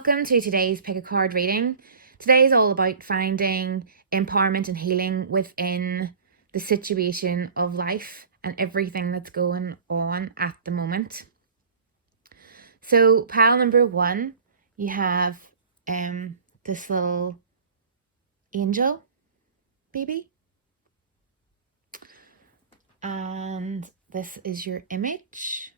welcome to today's Pick a Card reading. Today is all about finding empowerment and healing within the situation of life and everything that's going on at the moment. So, pile number one, you have this little angel baby, and this is your image.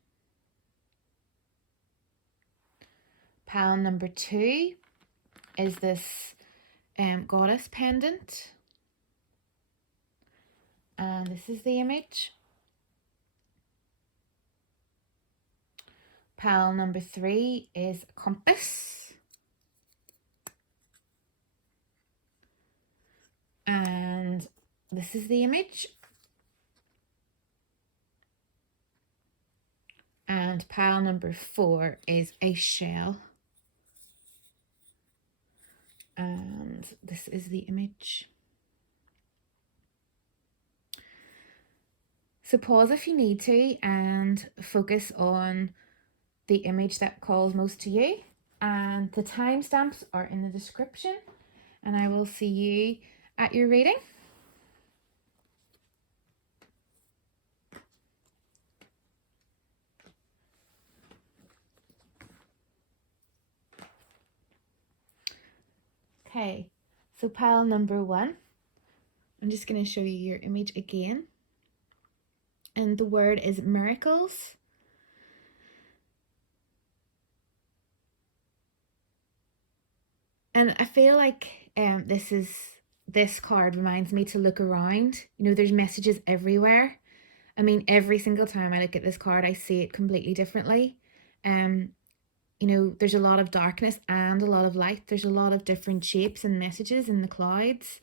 Pile number two is this goddess pendant, and this is the image. Pile number three is a compass, and this is the image. And pile number four is a shell, and this is the image. So pause if you need to and focus on the image that calls most to you, and the timestamps are in the description, and I will see you at your reading. Okay, so pile number one, I'm just going to show you your image again, and the word is miracles. And I feel like this card reminds me to look around. You know, there's messages everywhere. I mean, every single time I look at this card, I see it completely differently. You know, there's a lot of darkness and a lot of light. There's a lot of different shapes and messages in the clouds.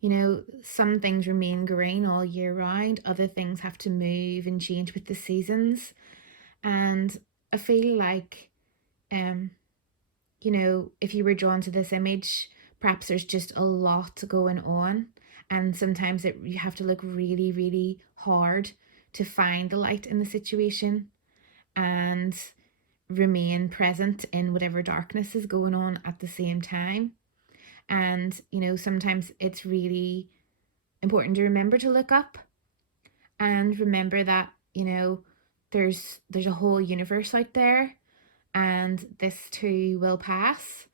You know, some things remain green all year round. Other things have to move and change with the seasons. And I feel like, you know, if you were drawn to this image, perhaps there's just a lot going on. And sometimes you have to look really, really hard to find the light in the situation and remain present in whatever darkness is going on at the same time. And, you know, sometimes it's really important to remember to look up and remember that, you know, there's a whole universe out there, and this too will pass.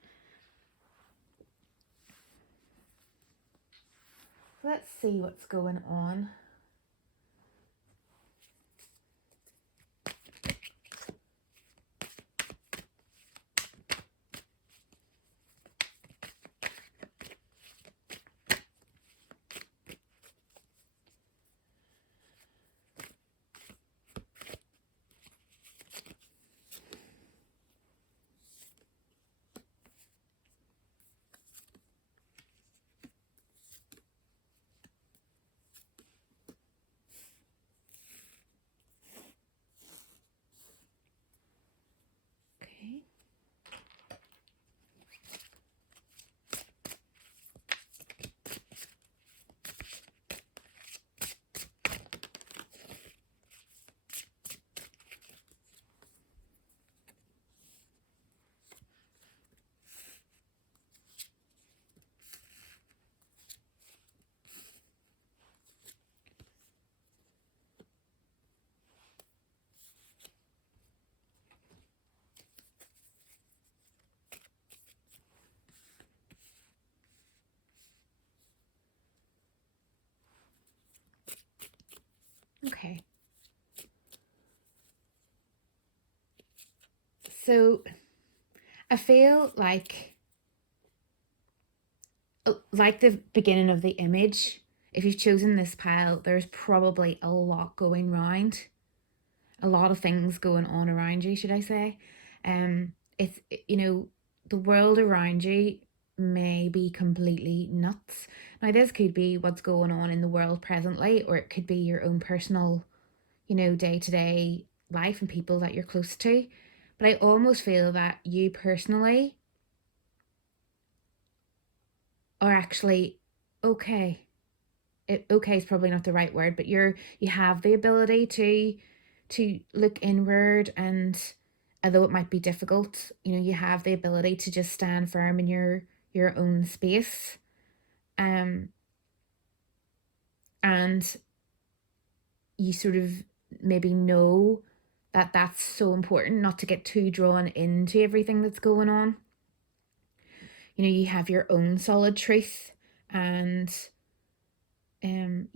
Let's see what's going on. Okay. Okay. So I feel like the beginning of the image, if you've chosen this pile, there's probably a lot going round. A lot of things going on around you, should I say. It's, you know, the world around you may be completely nuts. Now, this could be what's going on in the world presently, or it could be your own personal, you know, day-to-day life and people that you're close to. But I almost feel that you personally are actually okay. Okay is probably not the right word, but you have the ability to look inward and although it might be difficult, you have the ability to just stand firm in your own space. And you sort of maybe know that that's so important, not to get too drawn into everything that's going on. You have your own solid truth, and um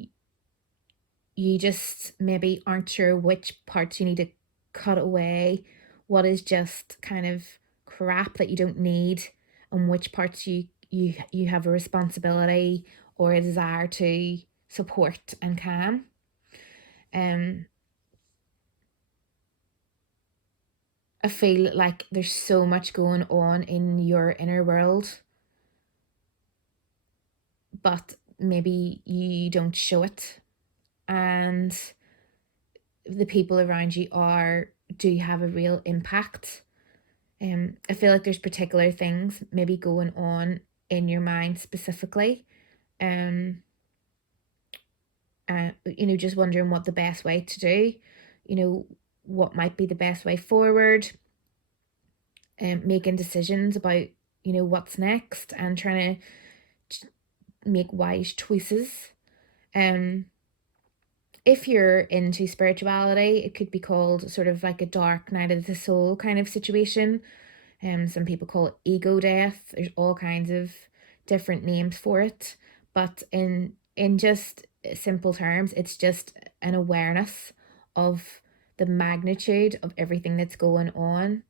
you just maybe aren't sure which parts you need to cut away, what is just kind of crap that you don't need, and which parts you have a responsibility or a desire to support and calm. I feel like there's so much going on in your inner world, but maybe you don't show it. And the people around you do have a real impact. I feel like there's particular things maybe going on in your mind specifically. Just wondering what the best way to do, what might be the best way forward, making decisions about, what's next, and trying to make wise choices. If you're into spirituality, it could be called sort of like a dark night of the soul kind of situation. Some people call it ego death. There's all kinds of different names for it, but in just simple terms, it's just an awareness of the magnitude of everything that's going on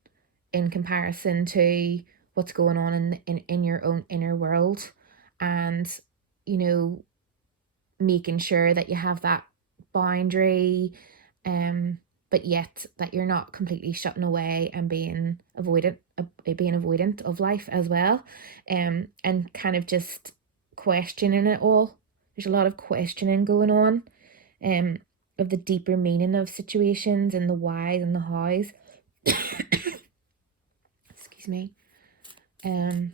in comparison to what's going on in your own inner world. And you know making sure that you have that boundary, but yet that you're not completely shutting away and being avoidant of life as well, and kind of just questioning it all. There's a lot of questioning going on, um, of the deeper meaning of situations and the whys and the hows. Excuse me. And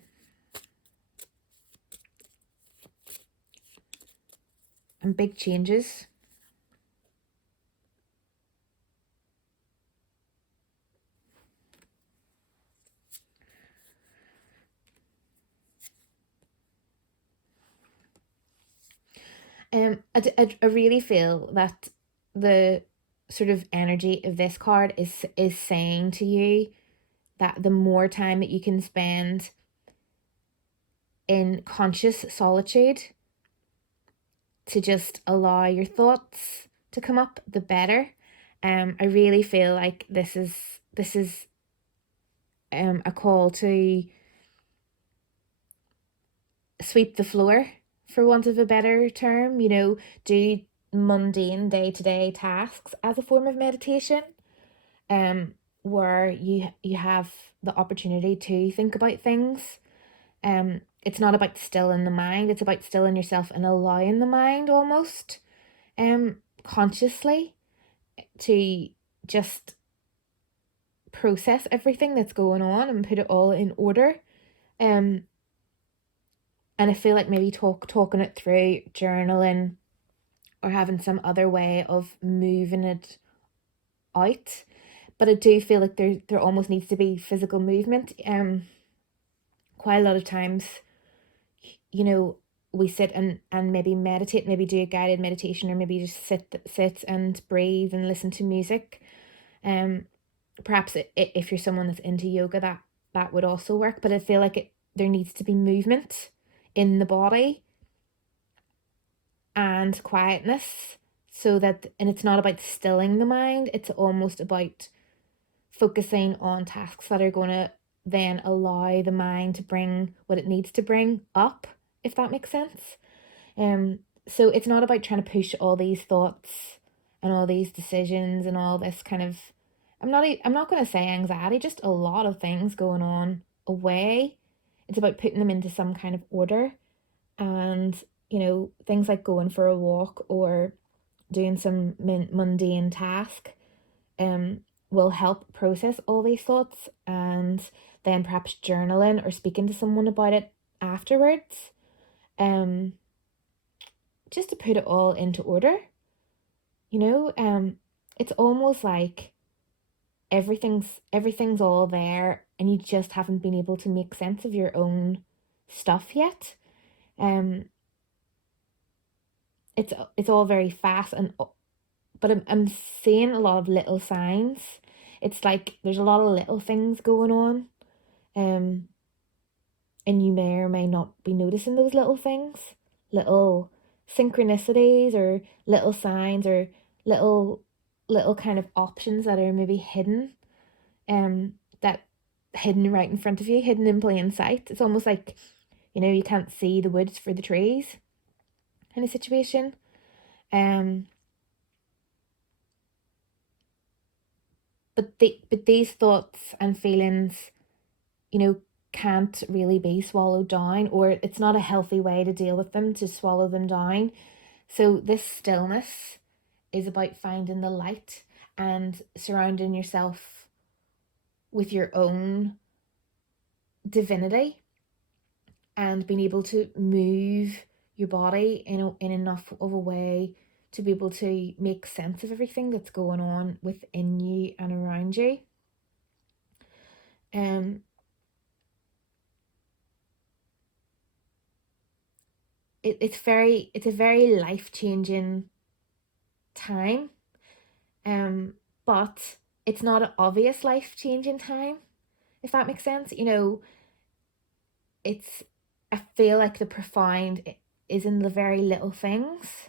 big changes. I really feel that the sort of energy of this card is saying to you that the more time that you can spend in conscious solitude to just allow your thoughts to come up, the better. I really feel like this is a call to sweep the floor, for want of a better term. Do mundane day-to-day tasks as a form of meditation, um where you have the opportunity to think about things. It's not about stilling the mind, it's about stilling yourself and allowing the mind almost consciously to just process everything that's going on and put it all in order. um and I feel like maybe talking it through, journaling, or having some other way of moving it out. But I do feel like there almost needs to be physical movement. Quite a lot of times, you know, we sit and maybe meditate, maybe do a guided meditation, or maybe just sit and breathe and listen to music. Perhaps if you're someone that's into yoga, that would also work. But I feel like there needs to be movement in the body and quietness, and it's not about stilling the mind, it's almost about focusing on tasks that are going to then allow the mind to bring what it needs to bring up, if that makes sense. So it's not about trying to push all these thoughts and all these decisions and all this kind of, I'm not going to say anxiety, just a lot of things going on away. It's about putting them into some kind of order. And things like going for a walk or doing some mundane task will help process all these thoughts, and then perhaps journaling or speaking to someone about it afterwards, um just to put it all into order. It's almost like everything's all there, and you just haven't been able to make sense of your own stuff yet. Um, it's all very fast, but I'm seeing a lot of little signs. It's like there's a lot of little things going on, um, and you may or may not be noticing those little things, little synchronicities or little signs or little little kind of options that are maybe hidden, that hidden right in front of you, hidden in plain sight. It's almost like, you can't see the woods for the trees kind of situation. Um, but these thoughts and feelings, you know, can't really be swallowed down, or it's not a healthy way to deal with them to swallow them down. So this stillness is about finding the light and surrounding yourself with your own divinity and being able to move your body in enough of a way to be able to make sense of everything that's going on within you and around you. Um, it's a very life changing time. But it's not an obvious life changing time, if that makes sense. It's I feel like the profound is in the very little things,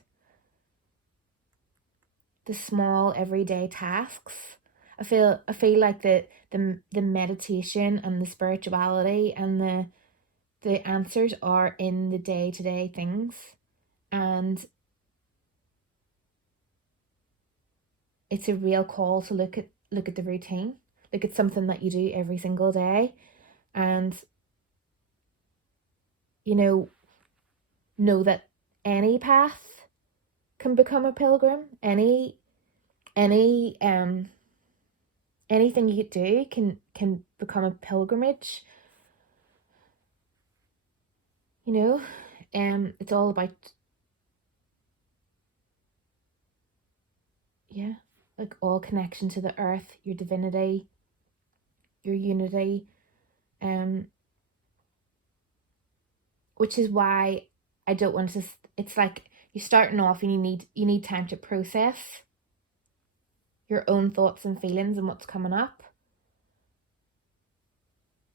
the small everyday tasks. I feel like the meditation and the spirituality and the answers are in the day-to-day things. And it's a real call to look at the routine. Look at something that you do every single day, and you know that any path can become a pilgrim. Any anything you do can become a pilgrimage. It's all about, yeah, like all connection to the earth, your divinity, your unity, um which is why I don't want to. It's like you're starting off and you need time to process your own thoughts and feelings and what's coming up.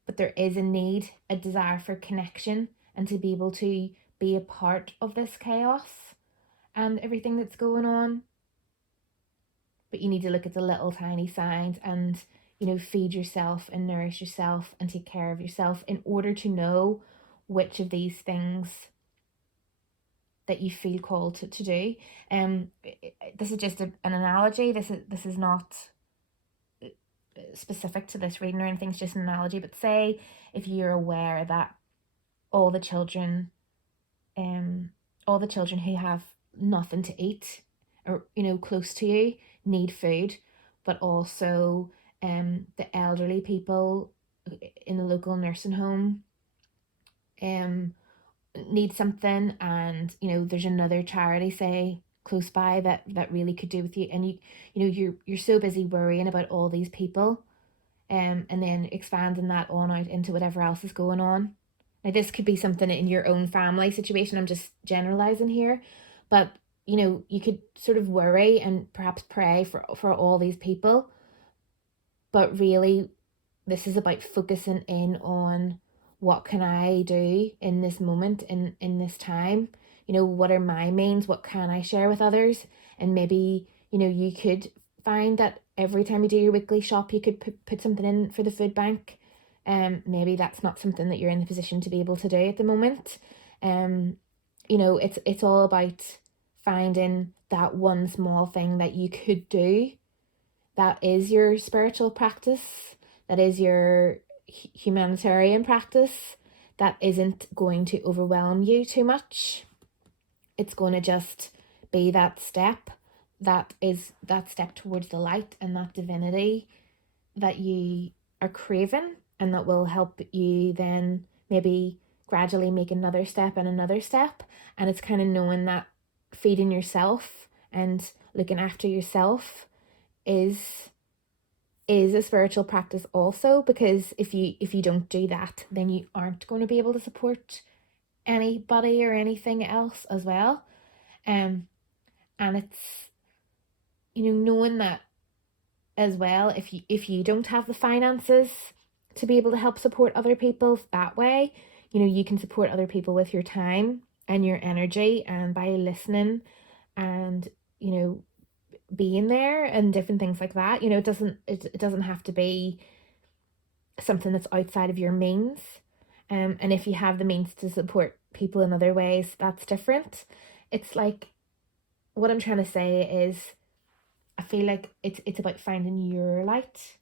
But there is a desire for connection and to be able to be a part of this chaos and everything that's going on. But you need to look at the little tiny signs and, feed yourself and nourish yourself and take care of yourself in order to know which of these things that you feel called to do. This is just an analogy. This is not specific to this reading or anything. It's just an analogy. But say if you're aware that all the children, all the children who have nothing to eat, or close to you, need food, but also the elderly people in the local nursing home need something, and there's another charity, say, close by that really could do with you, and you're so busy worrying about all these people, and then expanding that on out into whatever else is going on. Now this could be something in your own family situation, I'm just generalizing here, but you could sort of worry and perhaps pray for all these people, but really this is about focusing in on what can I do in this moment, in this time. What are my means, what can I share with others? And maybe you could find that every time you do your weekly shop you could put something in for the food bank. Maybe that's not something that you're in the position to be able to do at the moment. It's all about finding that one small thing that you could do, that is your spiritual practice, that is your humanitarian practice, that isn't going to overwhelm you too much. It's going to just be that step, that is that step towards the light and that divinity that you are craving, and that will help you then maybe gradually make another step and another step. And it's kind of knowing that feeding yourself and looking after yourself is is a spiritual practice also, because if you don't do that, then you aren't going to be able to support anybody or anything else as well. And it's, knowing that as well, if you don't have the finances to be able to help support other people that way, you can support other people with your time and your energy, and by listening and being there and different things like that. It doesn't have to be something that's outside of your means. And if you have the means to support people in other ways, that's different. It's like, what I'm trying to say is, I feel like it's about finding your light.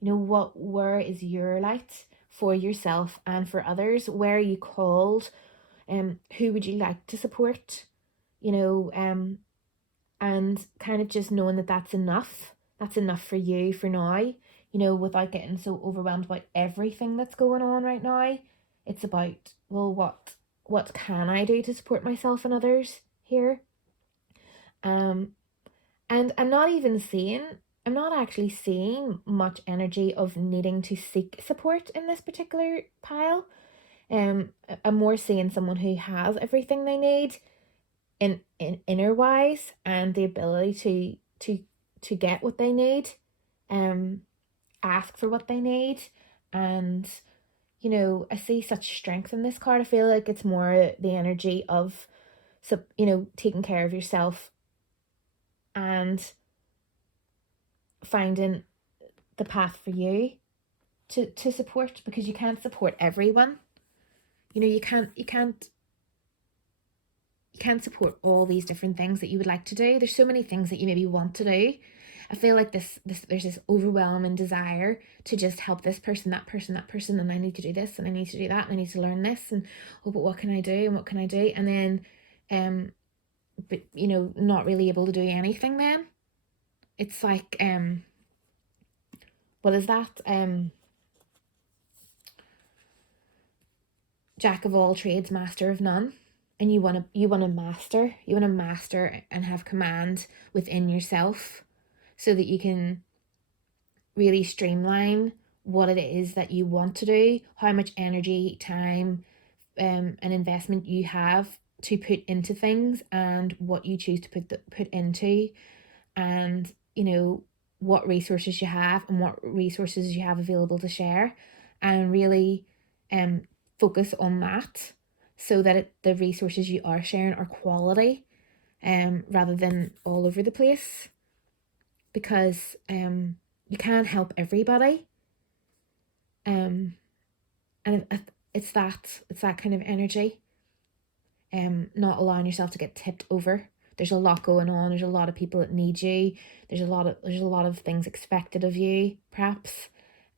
Where is your light for yourself and for others? Where are you called? Who would you like to support? And kind of just knowing that that's enough. That's enough for you for now, without getting so overwhelmed by everything that's going on right now. It's about, well, what can I do to support myself and others here? And I'm not actually seeing much energy of needing to seek support in this particular pile. I'm more seeing someone who has everything they need in inner wise, and the ability to get what they need, ask for what they need. And I see such strength in this card. I feel like it's more the energy of, so taking care of yourself and finding the path for you to support, because you can't support everyone. You can't support all these different things that you would like to do. There's so many things that you maybe want to do. I feel like there's this overwhelming desire to just help this person, that person, that person, and I need to do this and I need to do that and I need to learn this, and but what can I do and what can I do? And then but not really able to do anything then. It's like what is that? Jack of all trades, master of none. And you want to master and have command within yourself, so that you can really streamline what it is that you want to do, how much energy, time, and investment you have to put into things, and what you choose to put into, and what resources you have and what resources you have available to share, and really focus on that, so that the resources you are sharing are quality, rather than all over the place, because you can't help everybody, and it's that kind of energy, not allowing yourself to get tipped over. There's a lot going on. There's a lot of people that need you. There's a lot of things expected of you, perhaps,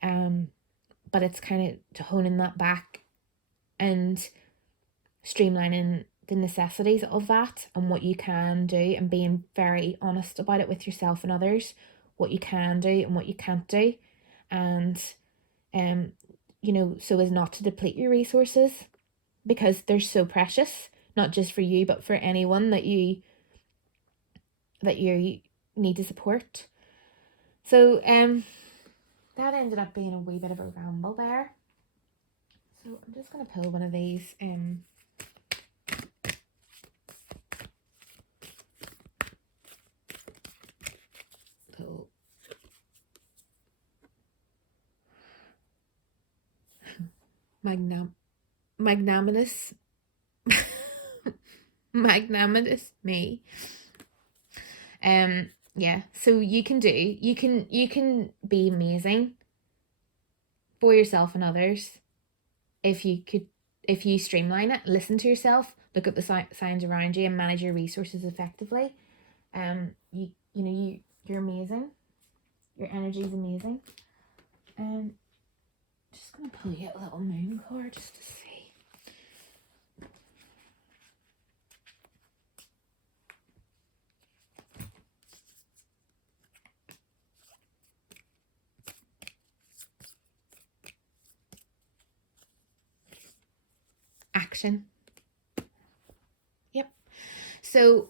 but it's kind of honing that back and streamlining the necessities of that and what you can do, and being very honest about it with yourself and others, what you can do and what you can't do, and so as not to deplete your resources, because they're so precious, not just for you but for anyone that you need to support. So that ended up being a wee bit of a ramble there. So I'm just going to pull one of these pull magnanimous magnanimous me. Yeah, so you can be amazing for yourself and others if you streamline it, listen to yourself, look at the signs around you, and manage your resources effectively. You're amazing. Your energy is amazing. Just gonna pull you a little moon card just to see. Action. Yep. So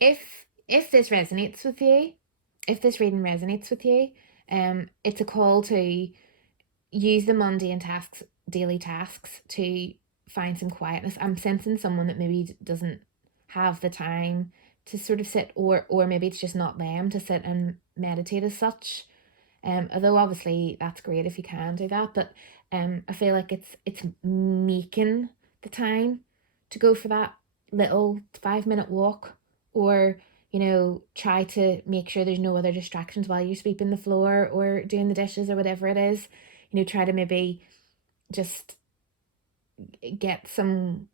if this resonates with you, if this reading resonates with you, it's a call to use the mundane tasks, daily tasks, to find some quietness. I'm sensing someone that maybe doesn't have the time to sort of sit, or maybe it's just not them to sit and meditate as such. Although obviously that's great if you can do that, but I feel like it's making the time to go for that little 5 minute walk, or try to make sure there's no other distractions while you're sweeping the floor or doing the dishes or whatever it is. Try to maybe just get some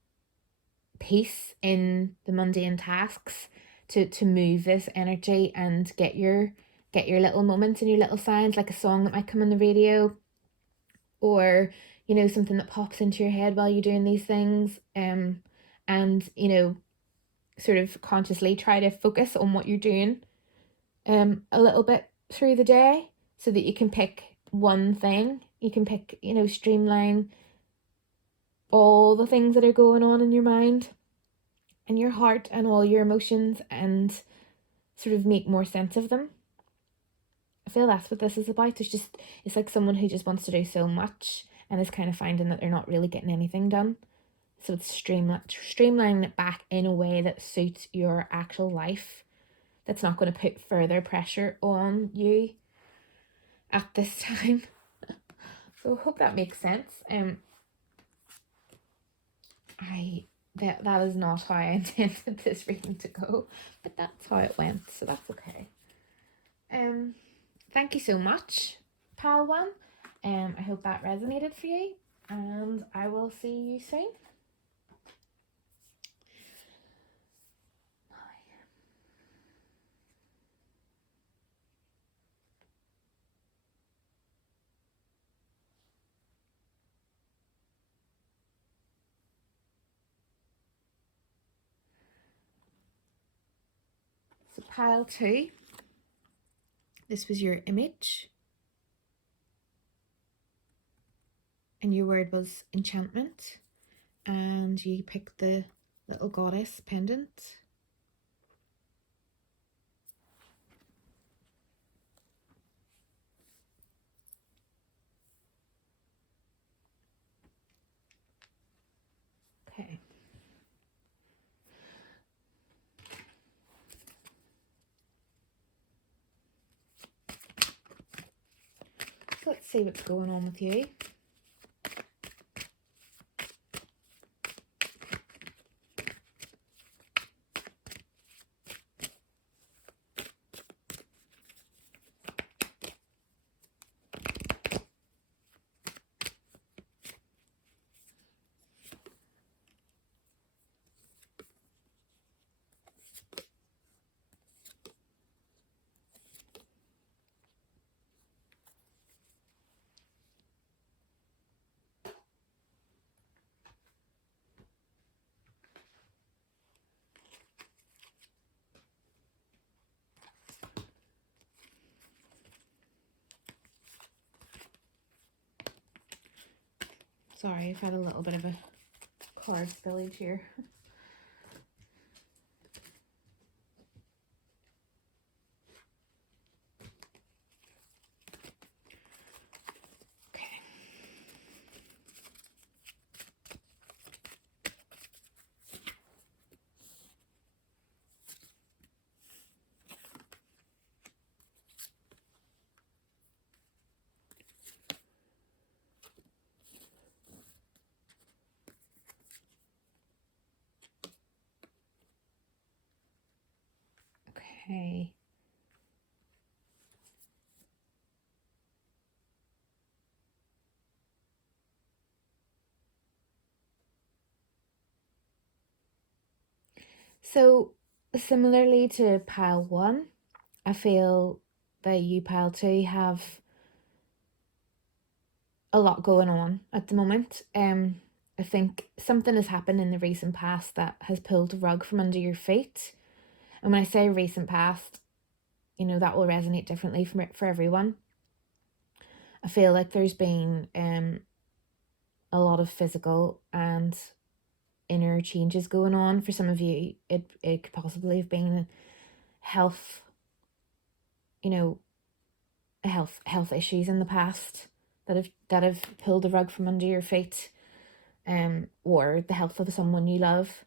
peace in the mundane tasks to move this energy and get your little moments and your little signs, like a song that might come on the radio, or something that pops into your head while you're doing these things, and sort of consciously try to focus on what you're doing a little bit through the day, so that you can pick one thing. You can pick, streamline all the things that are going on in your mind and your heart and all your emotions, and sort of make more sense of them. I feel that's what this is about. It's like someone who just wants to do so much and is kind of finding that they're not really getting anything done. So it's streamlining it back in a way that suits your actual life, that's not going to put further pressure on you at this time. So I hope that makes sense. That is not how I intended this reading to go, but that's how it went, so that's okay. Thank you so much, pal one. I hope that resonated for you, and I will see you soon. So pile 2, this was your image, and your word was enchantment, and you picked the little goddess pendant. Okay. So let's see what's going on with you. Sorry, I've had a little bit of a card spillage here. Okay. Okay. So similarly to pile 1, I feel that you, pile 2, have a lot going on at the moment. I think something has happened in the recent past that has pulled the rug from under your feet. And when I say recent past, that will resonate differently for everyone. I feel like there's been a lot of physical and inner changes going on. For some of you, it could possibly have been health you know, health issues in the past that have pulled the rug from under your feet, or the health of someone you love.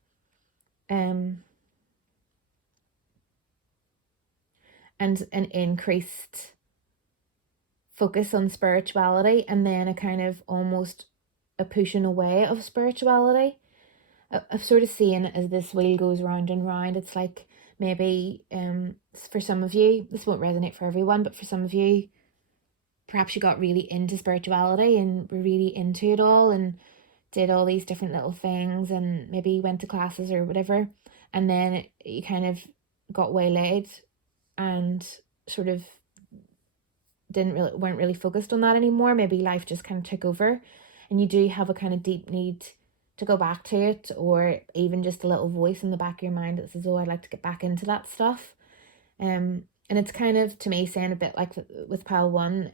And an increased focus on spirituality, and then a kind of almost a pushing away of spirituality. I've sort of seen it as this wheel goes round and round. It's like maybe for some of you, this won't resonate for everyone, but for some of you, perhaps you got really into spirituality and were really into it all and did all these different little things and maybe went to classes or whatever, and then you kind of got waylaid and sort of weren't really focused on that anymore. Maybe life just kind of took over, and you do have a kind of deep need to go back to it, or even just a little voice in the back of your mind that says, oh, I'd like to get back into that stuff. And it's kind of, to me, saying a bit like with pile one,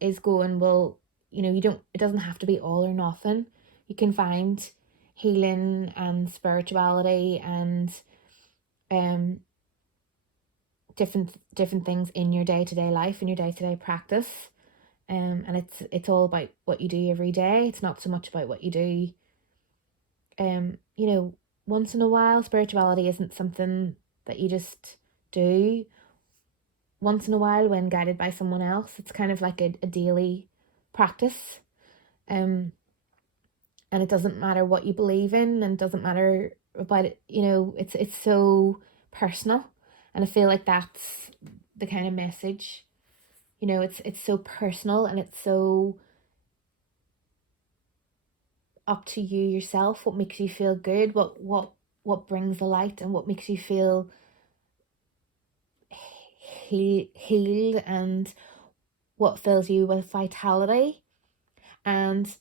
is going, well, it doesn't have to be all or nothing. You can find healing and spirituality and different things in your day-to-day life, in your day-to-day practice. And it's all about what you do every day. It's not so much about what you do once in a while. Spirituality isn't something that you just do once in a while when guided by someone else. It's kind of like a daily practice. And it doesn't matter what you believe in, and it doesn't matter about it, it's so personal. And I feel like that's the kind of message, it's so personal, and it's so up to you yourself, what makes you feel good, what brings the light, and what makes you feel healed, and what fills you with vitality. And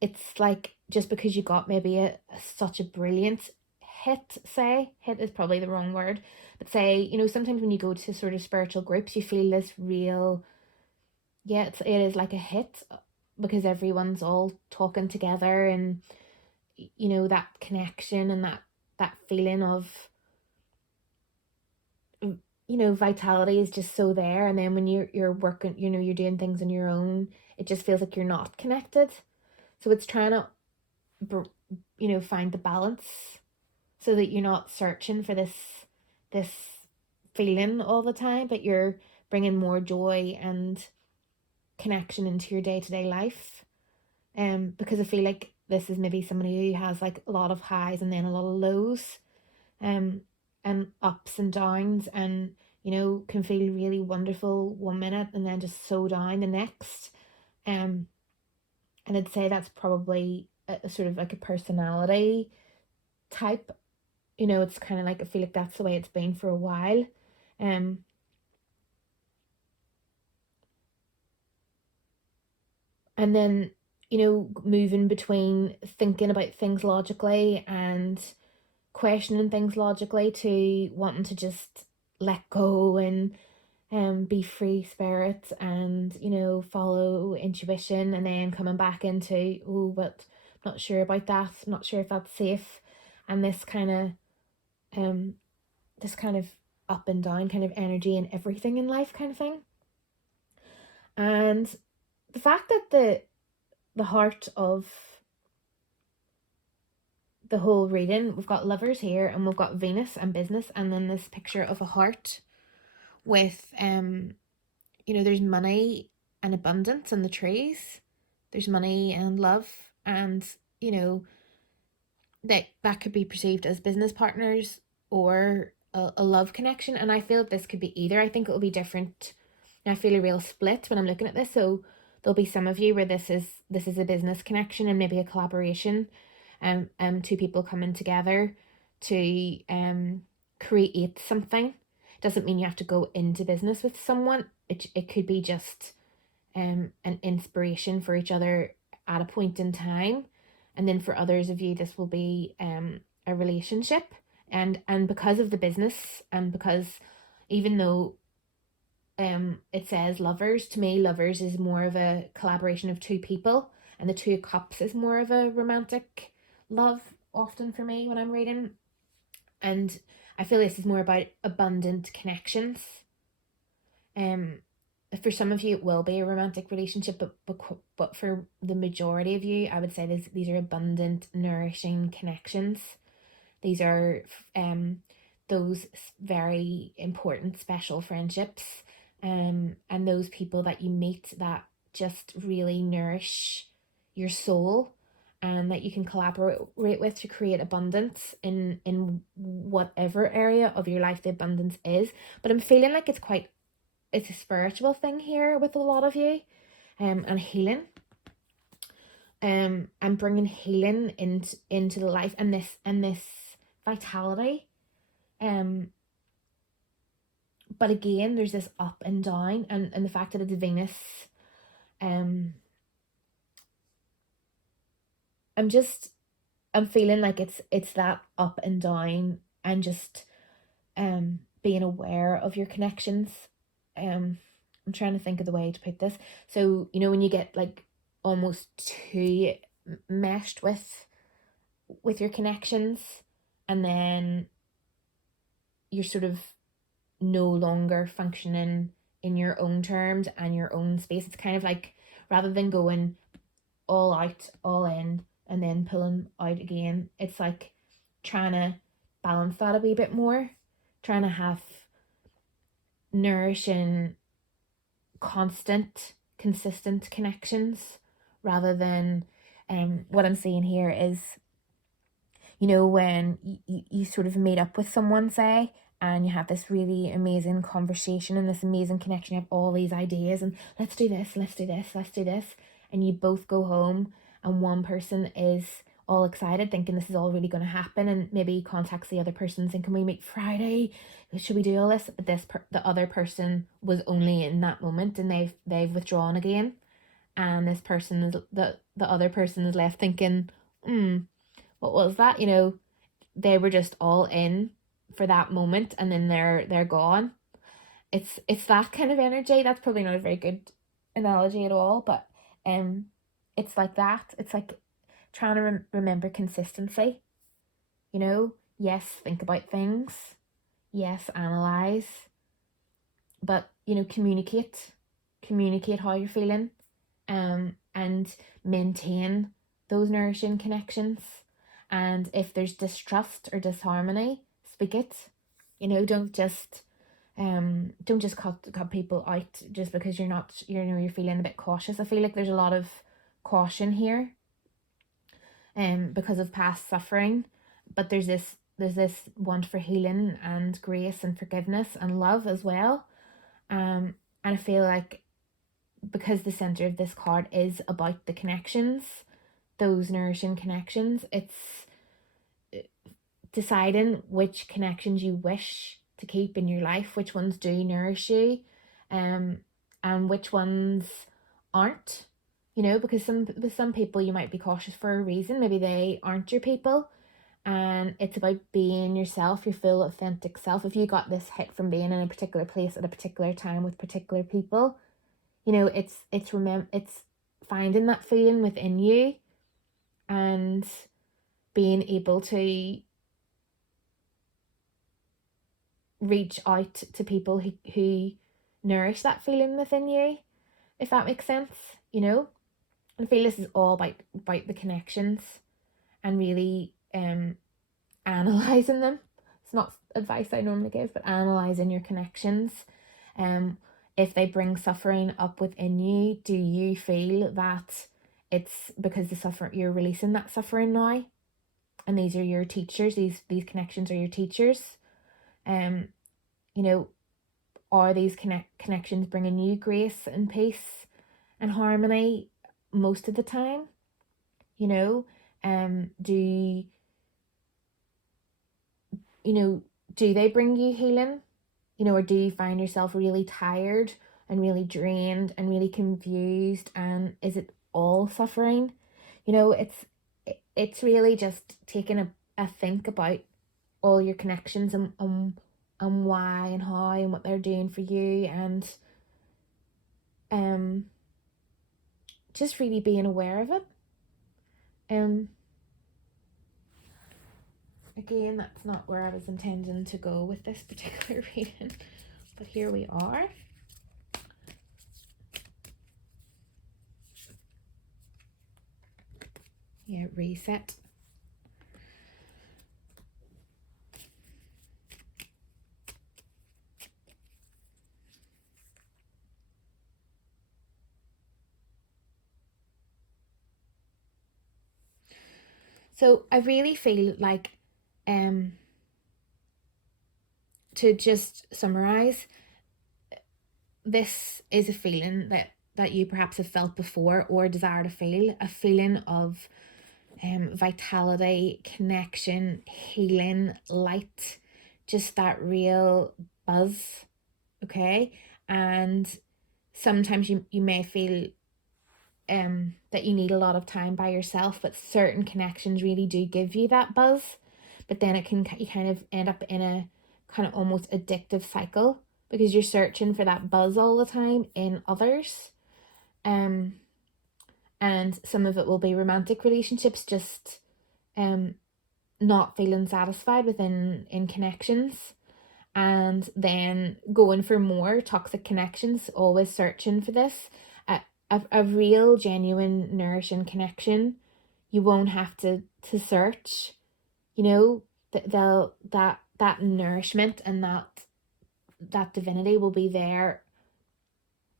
it's like, just because you got maybe such a brilliant hit is probably the wrong word, but say, sometimes when you go to sort of spiritual groups, you feel this real, it is like a hit, because everyone's all talking together, and that connection, and that feeling of vitality is just so there. And then when you're working, you're doing things on your own, it just feels like you're not connected. So it's trying to find the balance, so that you're not searching for this feeling all the time, but you're bringing more joy and connection into your day-to-day life. Because I feel like this is maybe somebody who has like a lot of highs and then a lot of lows, and ups and downs, and can feel really wonderful one minute and then just so down the next. And I'd say that's probably a sort of like a personality type. It's kind of like, I feel like that's the way it's been for a while. And then moving between thinking about things logically and questioning things logically, to wanting to just let go and be free spirit, and follow intuition, and then coming back into, oh, but not sure about that, not sure if that's safe. And this kind of up and down kind of energy and everything in life kind of thing. And the fact that the heart of the whole reading, we've got lovers here, and we've got Venus and business, and then this picture of a heart with there's money and abundance in the trees. There's money and love, and that could be perceived as business partners or a love connection. And I feel this could be either. I think it will be different. And I feel a real split when I'm looking at this. So there'll be some of you where this is a business connection and maybe a collaboration, two people coming together to create something. Doesn't mean you have to go into business with someone. It could be just an inspiration for each other at a point in time. And then for others of you, this will be a relationship. And because of the business, and because even though it says lovers, to me lovers is more of a collaboration of two people, and the Two of Cups is more of a romantic love often for me when I'm reading. And I feel this is more about abundant connections. Um, for some of you, it will be a romantic relationship, but for the majority of you, I would say these are abundant, nourishing connections. These are those very important, special friendships, and those people that you meet that just really nourish your soul, and that you can collaborate with to create abundance in whatever area of your life the abundance is. But I'm feeling like it's a spiritual thing here with a lot of you, and healing, and bringing healing into the life, and this vitality, but again, there's this up and down, and the fact that it's Venus, um I'm just, I'm feeling like it's that up and down, and just being aware of your connections. I'm trying to think of the way to put this. So, when you get like almost too meshed with your connections, and then you're sort of no longer functioning in your own terms and your own space. It's kind of like, rather than going all out, all in, and then pulling out again, it's like trying to balance that a wee bit more, trying to have nourishing, constant, consistent connections, rather than what I'm seeing here is, when you sort of meet up with someone, say, and you have this really amazing conversation and this amazing connection, you have all these ideas, and let's do this, let's do this, let's do this, and you both go home, and one person is all excited thinking this is all really going to happen, and maybe contacts the other person saying, can we meet Friday, should we do all this? But the other person was only in that moment, and they've withdrawn again, and this person is the other person is left thinking, what was that? They were just all in for that moment, and then they're gone. It's that kind of energy. That's probably not a very good analogy at all, but um it's like that. It's like trying to remember consistency. Yes, think about things. Yes, analyze, but communicate how you're feeling, and maintain those nourishing connections. And if there's distrust or disharmony, speak it. Don't just cut people out just because you're feeling a bit cautious. I feel like there's a lot of caution here, because of past suffering, but there's this want for healing and grace and forgiveness and love as well. And I feel like, because the center of this card is about the connections, those nourishing connections, it's deciding which connections you wish to keep in your life, which ones do nourish you, and which ones aren't. Because with some people you might be cautious for a reason. Maybe they aren't your people, and it's about being yourself, your full authentic self. If you got this hit from being in a particular place at a particular time with particular people, it's finding that feeling within you, and being able to reach out to people who nourish that feeling within you, if that makes sense. I feel this is all about the connections, and really analyzing them. It's not advice I normally give, but analyzing your connections. If they bring suffering up within you, do you feel that it's because you're releasing that suffering now, and these are your teachers, these connections are your teachers? You know, are these connections bringing you grace and peace and harmony most of the time? Do do they bring you healing? Or do you find yourself really tired and really drained and really confused, and is it all suffering? It's really just taking a think about all your connections, and why and how and what they're doing for you, and um just really being aware of it. Again, that's not where I was intending to go with this particular reading, but here we are. Yeah, reset. So I really feel like, to just summarize, this is a feeling that you perhaps have felt before or desire to feel, a feeling of vitality, connection, healing, light, just that real buzz. Okay. And sometimes you may feel that you need a lot of time by yourself, but certain connections really do give you that buzz. But then you kind of end up in a kind of almost addictive cycle because you're searching for that buzz all the time in others. And some of it will be romantic relationships, just not feeling satisfied within in connections, and then going for more toxic connections, always searching for this. A real genuine nourishing connection, you won't have to search, you know, that nourishment and that divinity will be there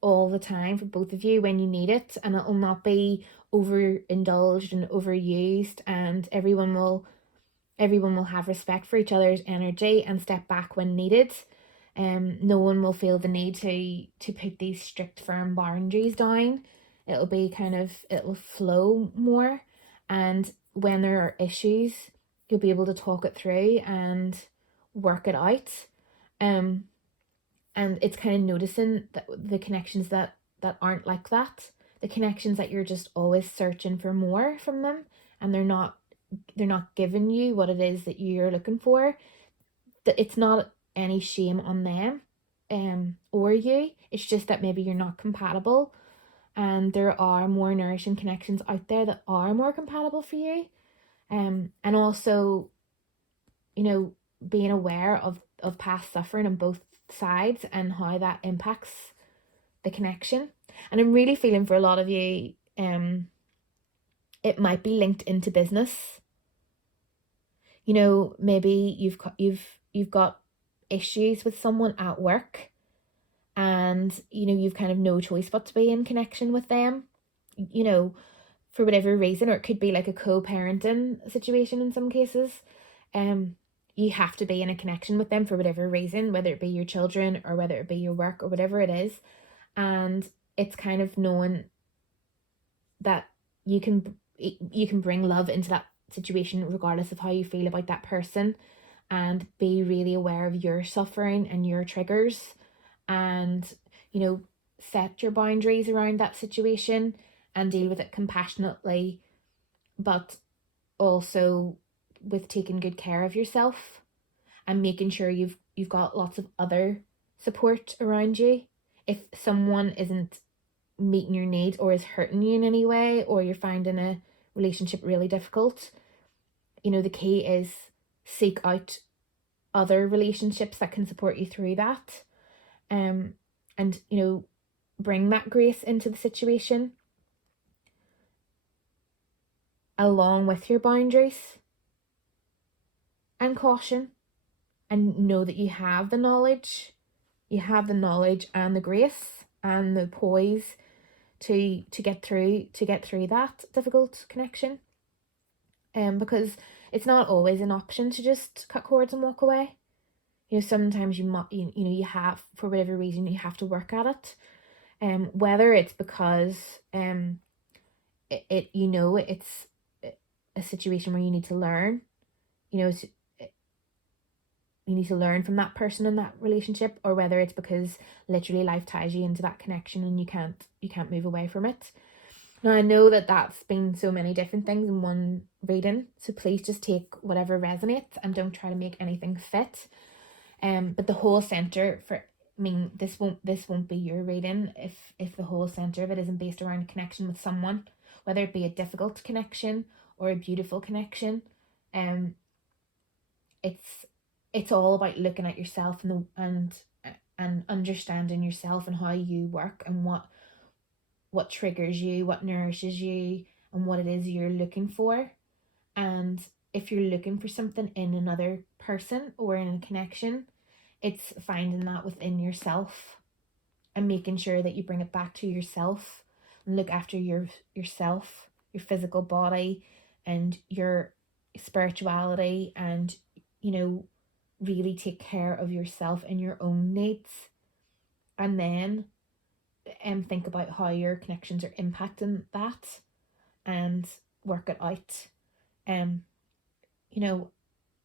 all the time for both of you when you need it, and it will not be overindulged and overused, and everyone will have respect for each other's energy and step back when needed. No one will feel the need to put these strict firm boundaries down. It'll be it'll flow more, and when there are issues, you'll be able to talk it through and work it out. And it's kind of noticing that the connections that aren't like that, the connections that you're just always searching for more from them, and they're not giving you what it is that you're looking for. That it's not any shame on them or you. It's just that maybe you're not compatible, and there are more nourishing connections out there that are more compatible for you. And also, you know, being aware of past suffering on both sides and how that impacts the connection. And I'm really feeling for a lot of you, it might be linked into business. You know, maybe you've got issues with someone at work, and you know you've kind of no choice but to be in connection with them, you know, for whatever reason. Or it could be like a co-parenting situation in some cases. You have to be in a connection with them for whatever reason, whether it be your children or whether it be your work or whatever it is. And it's kind of knowing that you can bring love into that situation regardless of how you feel about that person, and be really aware of your suffering and your triggers, and you know, set your boundaries around that situation and deal with it compassionately, but also with taking good care of yourself and making sure you've got lots of other support around you. If someone isn't meeting your needs or is hurting you in any way, or you're finding a relationship really difficult, you know, the key is seek out other relationships that can support you through that. And you know, bring that grace into the situation along with your boundaries and caution, and know that you have the knowledge and the grace and the poise to get through that difficult connection. Because it's not always an option to just cut cords and walk away. You know, sometimes you have, for whatever reason, you have to work at it. Whether it's because it's a situation where you need to learn, you know, you need to learn from that person in that relationship, or whether it's because literally life ties you into that connection and you can't move away from it. Now, I know that that's been so many different things in one reading, so please just take whatever resonates and don't try to make anything fit. But the whole center for, I mean, this won't be your reading if the whole center of it isn't based around a connection with someone, whether it be a difficult connection or a beautiful connection. it's all about looking at yourself and understanding yourself and how you work and what triggers you, what nourishes you, and what it is you're looking for. And if you're looking for something in another person or in a connection, it's finding that within yourself and making sure that you bring it back to yourself and look after yourself, your physical body and your spirituality, and really take care of yourself and your own needs. And then think about how your connections are impacting that and work it out. um you know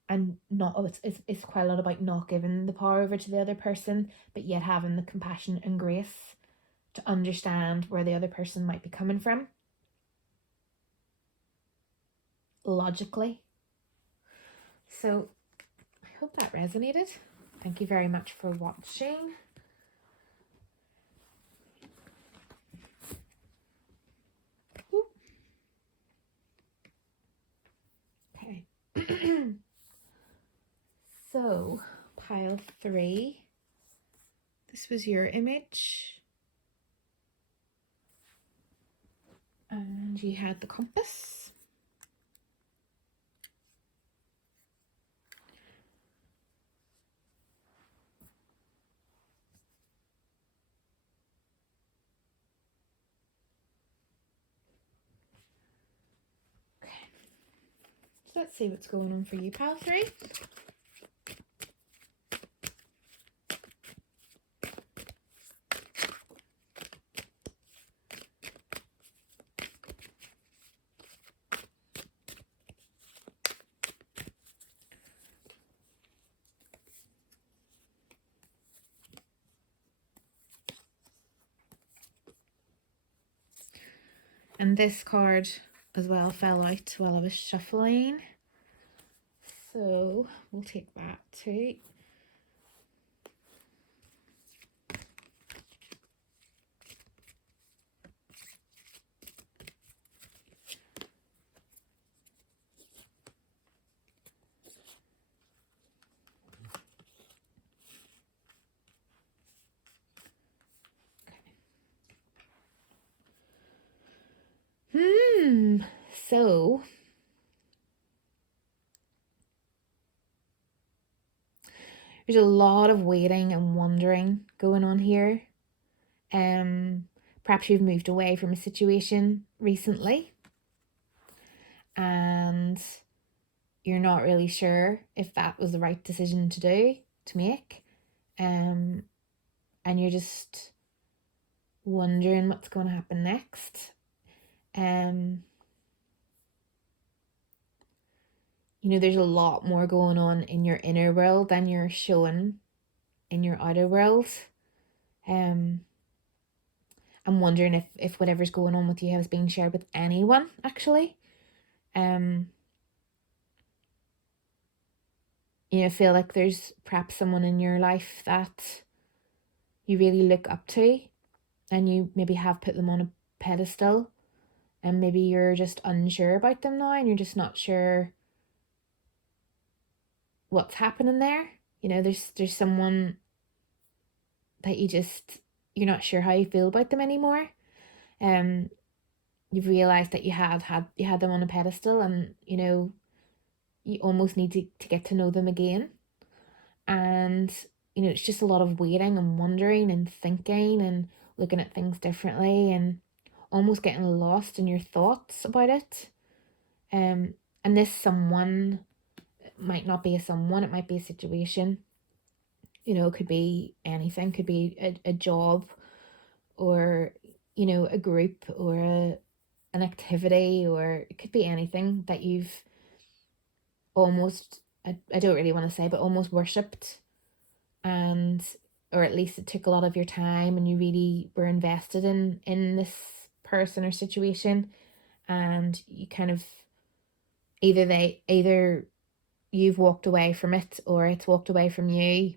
and not it's quite a lot about not giving the power over to the other person, but yet having the compassion and grace to understand where the other person might be coming from logically. So I hope that resonated. Thank you very much for watching. Okay. So pile 3, this was your image, and you had the compass. Okay, so let's see what's going on for you, pile 3. And this card as well fell out while I was shuffling, so we'll take that too. So there's a lot of waiting and wondering going on here. Perhaps you've moved away from a situation recently and you're not really sure if that was the right decision to make. And you're just wondering what's going to happen next. There's a lot more going on in your inner world than you're showing in your outer world. I'm wondering if whatever's going on with you has been shared with anyone, actually. I feel like there's perhaps someone in your life that you really look up to, and you maybe have put them on a pedestal, and maybe you're just unsure about them now, and you're just not sure what's happening there. There's someone that you're not sure how you feel about them anymore. You've realized that you had them on a pedestal, and you almost need to get to know them again. And it's just a lot of waiting and wondering and thinking and looking at things differently and almost getting lost in your thoughts about it. And this someone might not be a someone, it might be a situation. It could be anything, could be a job, or a group, or an activity, or it could be anything that you've almost, I don't really want to say, but almost worshipped, and or at least it took a lot of your time and you really were invested in this person or situation, and you kind of either you've walked away from it, or it's walked away from you,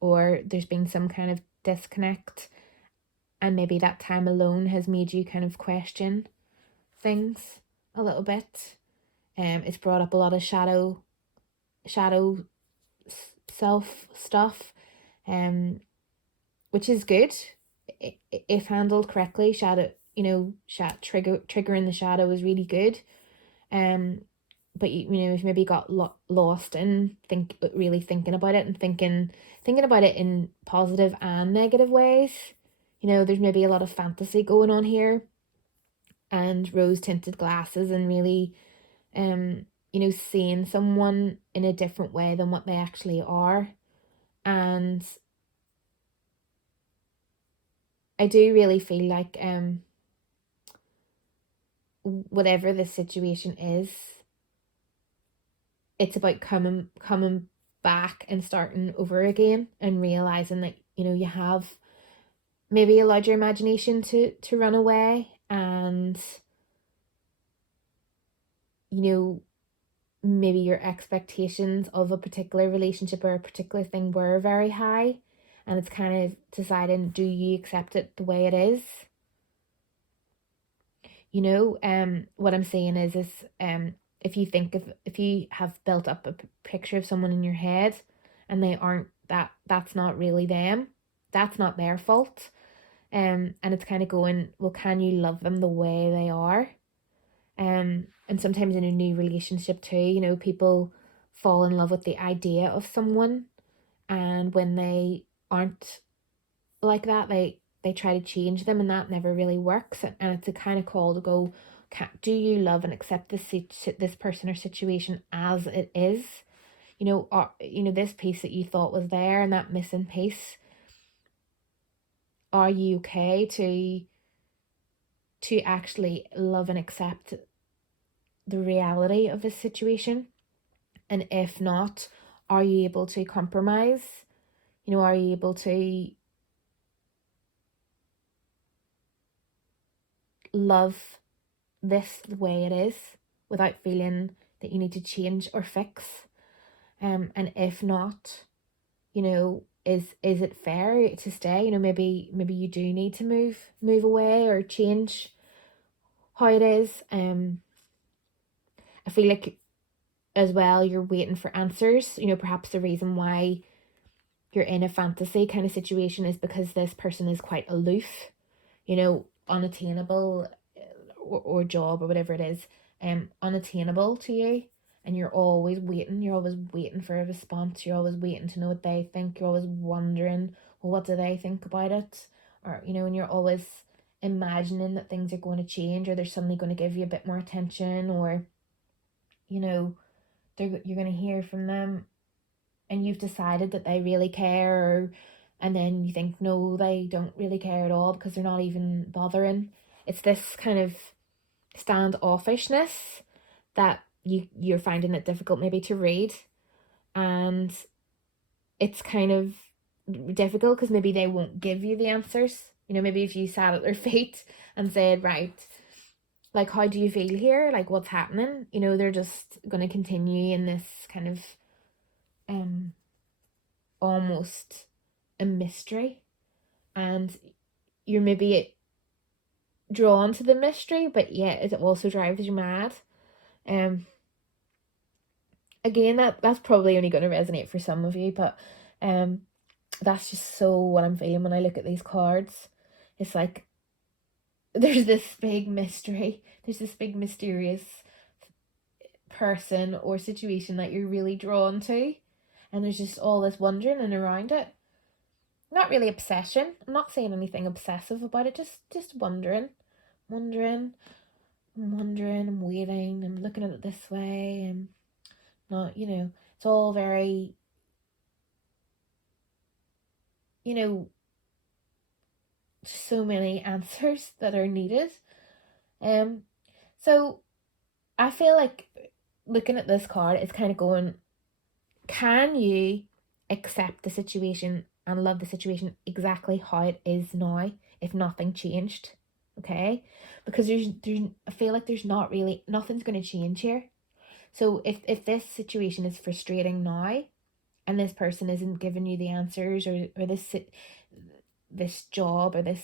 or there's been some kind of disconnect, and maybe that time alone has made you kind of question things a little bit. It's brought up a lot of shadow shadow self stuff, which is good if handled correctly. Shadow, triggering the shadow is really good. Um, but if you maybe got lost in really thinking about it and thinking about it in positive and negative ways. There's maybe a lot of fantasy going on here, and rose tinted glasses, and really seeing someone in a different way than what they actually are. And I do really feel like whatever the situation is, it's about coming back and starting over again, and realizing that you have maybe allowed your imagination to run away, and maybe your expectations of a particular relationship or a particular thing were very high, and it's kind of deciding, do you accept it the way it is? What I'm saying is if you have built up a picture of someone in your head, and they aren't that's not really them, that's not their fault. And it's kind of going, well, can you love them the way they are? And sometimes in a new relationship too, people fall in love with the idea of someone, and when they aren't like that, they try to change them, and that never really works. And it's a kind of call to go, do you love and accept this person or situation as it is? Or this piece that you thought was there, and that missing piece, are you okay to actually love and accept the reality of this situation? And if not, are you able to compromise? Are you able to love this the way it is without feeling that you need to change or fix? And if not, is it fair to stay? Maybe you do need to move away or change how it is. I feel like as well you're waiting for answers. Perhaps the reason why you're in a fantasy kind of situation is because this person is quite aloof, unattainable, or job or whatever it is, unattainable to you, and you're always waiting for a response. You're always waiting to know what they think. You're always wondering, well, what do they think about it? Or and you're always imagining that things are going to change, or they're suddenly going to give you a bit more attention, or you're going to hear from them, and you've decided that they really care, and then you think, no, they don't really care at all because they're not even bothering. It's this kind of standoffishness that you're finding it difficult maybe to read, and it's kind of difficult because maybe they won't give you the answers. Maybe if you sat at their feet and said, right, like, how do you feel here, like, what's happening, they're just going to continue in this kind of almost a mystery, and you're maybe drawn to the mystery, but yet it also drives you mad. Again, that's probably only going to resonate for some of you, but that's just so what I'm feeling when I look at these cards. It's like there's this big mystery, there's this big mysterious person or situation that you're really drawn to, and there's just all this wondering and around it. Not really obsession, I'm not saying anything obsessive about it, just wondering. I'm waiting, I'm looking at it this way, and not, it's all very, so many answers that are needed. So I feel like looking at this card, it's kind of going, can you accept the situation and love the situation exactly how it is now if nothing changed? Okay, because there's I feel like there's not really, nothing's going to change here. So if this situation is frustrating now, and this person isn't giving you the answers, or this job or this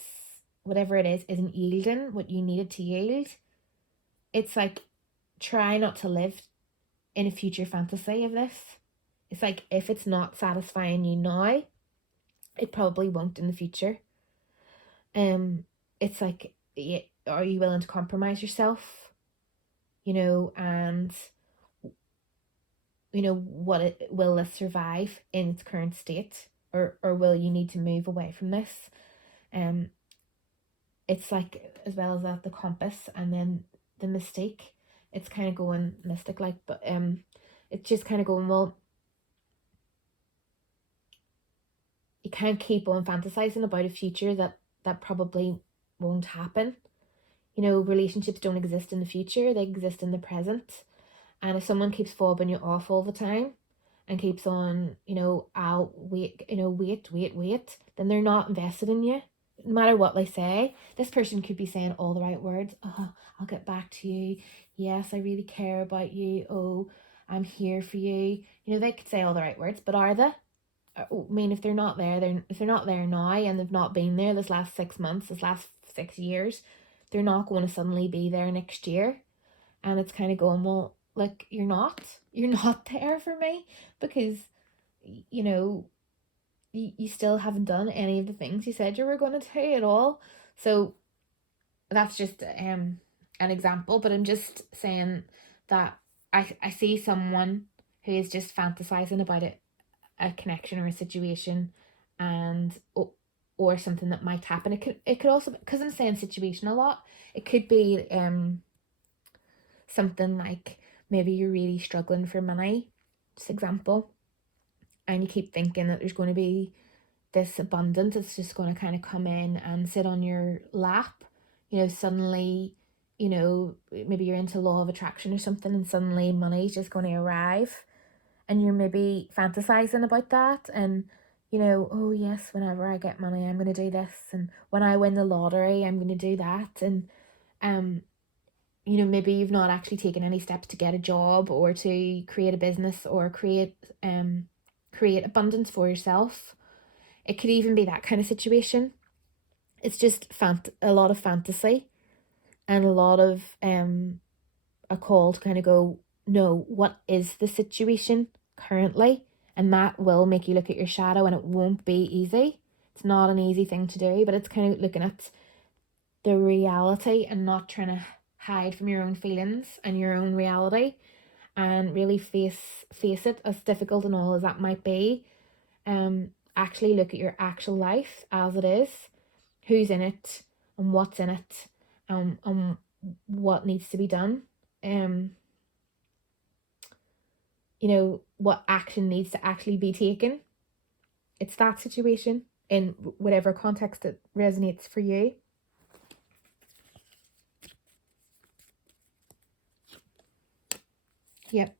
whatever it is isn't yielding what you needed to yield, it's like, try not to live in a future fantasy of this. It's like, if it's not satisfying you now, it probably won't in the future. It's like, are you willing to compromise yourself? And will this survive in its current state, or will you need to move away from this? Um, it's like, as well as that, the compass, and then the mistake. It's kind of going mystic like, but it's just kind of going, well, you can't keep on fantasizing about a future that probably won't happen. Relationships don't exist in the future, they exist in the present. And if someone keeps fobbing you off all the time and keeps on, I'll wait, wait, then they're not invested in you. No matter what they say, this person could be saying all the right words. Oh, I'll get back to you. Yes, I really care about you. Oh, I'm here for you. They could say all the right words, but are they? I mean, if they're not there, if they're not there now, and they've not been there this last 6 months, this last 6 years, they're not going to suddenly be there next year. And it's kind of going, well, like, you're not there for me, because you still haven't done any of the things you said you were going to do at all. So that's just an example, but I'm just saying that I see someone who is just fantasizing about it, a connection or a situation, and or something that might happen. It could also, because I'm saying situation a lot, it could be something like, maybe you're really struggling for money, just example, and you keep thinking that there's going to be this abundance, it's just going to kind of come in and sit on your lap. Suddenly, maybe you're into law of attraction or something, and suddenly money's just going to arrive, and you're maybe fantasizing about that, and oh yes, whenever I get money, I'm going to do this, and when I win the lottery, I'm going to do that. And maybe you've not actually taken any steps to get a job, or to create a business, or create abundance for yourself. It could even be that kind of situation. It's just a lot of fantasy, and a lot of a call to kind of go, no, what is the situation currently? And that will make you look at your shadow, and it won't be easy. It's not an easy thing to do, but it's kind of looking at the reality and not trying to hide from your own feelings and your own reality, and really face it, as difficult and all as that might be. Actually look at your actual life as it is, who's in it, and what's in it, and what needs to be done. What action needs to actually be taken. It's that situation, in whatever context it resonates for you. Yep.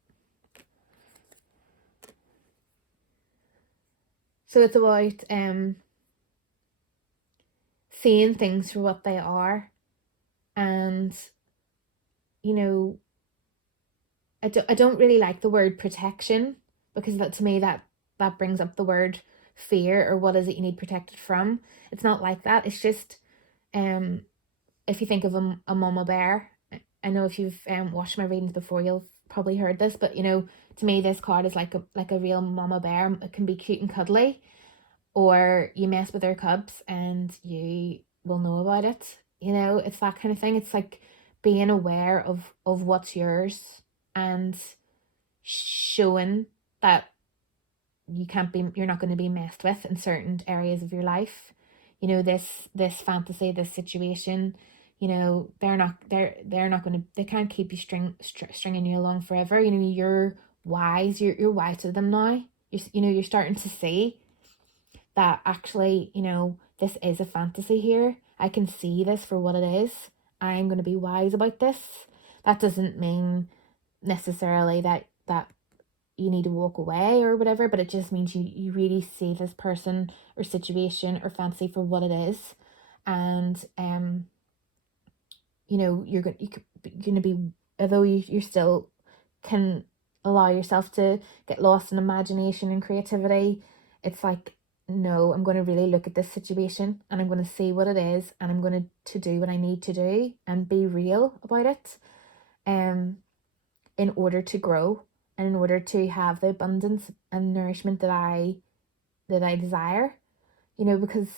So it's about seeing things for what they are. And I don't really like the word protection, because that, to me, that brings up the word fear, or what is it you need protected from. It's not like that. It's just if you think of a mama bear, I know if you've watched my readings before, you'll probably heard this, but to me, this card is like a real mama bear. It can be cute and cuddly, or you mess with their cubs and you will know about it. It's that kind of thing. It's like being aware of what's yours, and showing that you're not going to be messed with in certain areas of your life. This fantasy, this situation, they're not going to, they can't keep you stringing you along forever. You're wise, you're wise to them now. You're starting to see that actually, this is a fantasy here. I can see this for what it is. I'm going to be wise about this. That doesn't mean necessarily that you need to walk away or whatever, but it just means you really see this person or situation or fantasy for what it is. And you're going to be, although you still can allow yourself to get lost in imagination and creativity, it's like, no, I'm going to really look at this situation, and I'm going to see what it is, and I'm going to do what I need to do and be real about it in order to grow. and in order to have the abundance and nourishment that I desire, because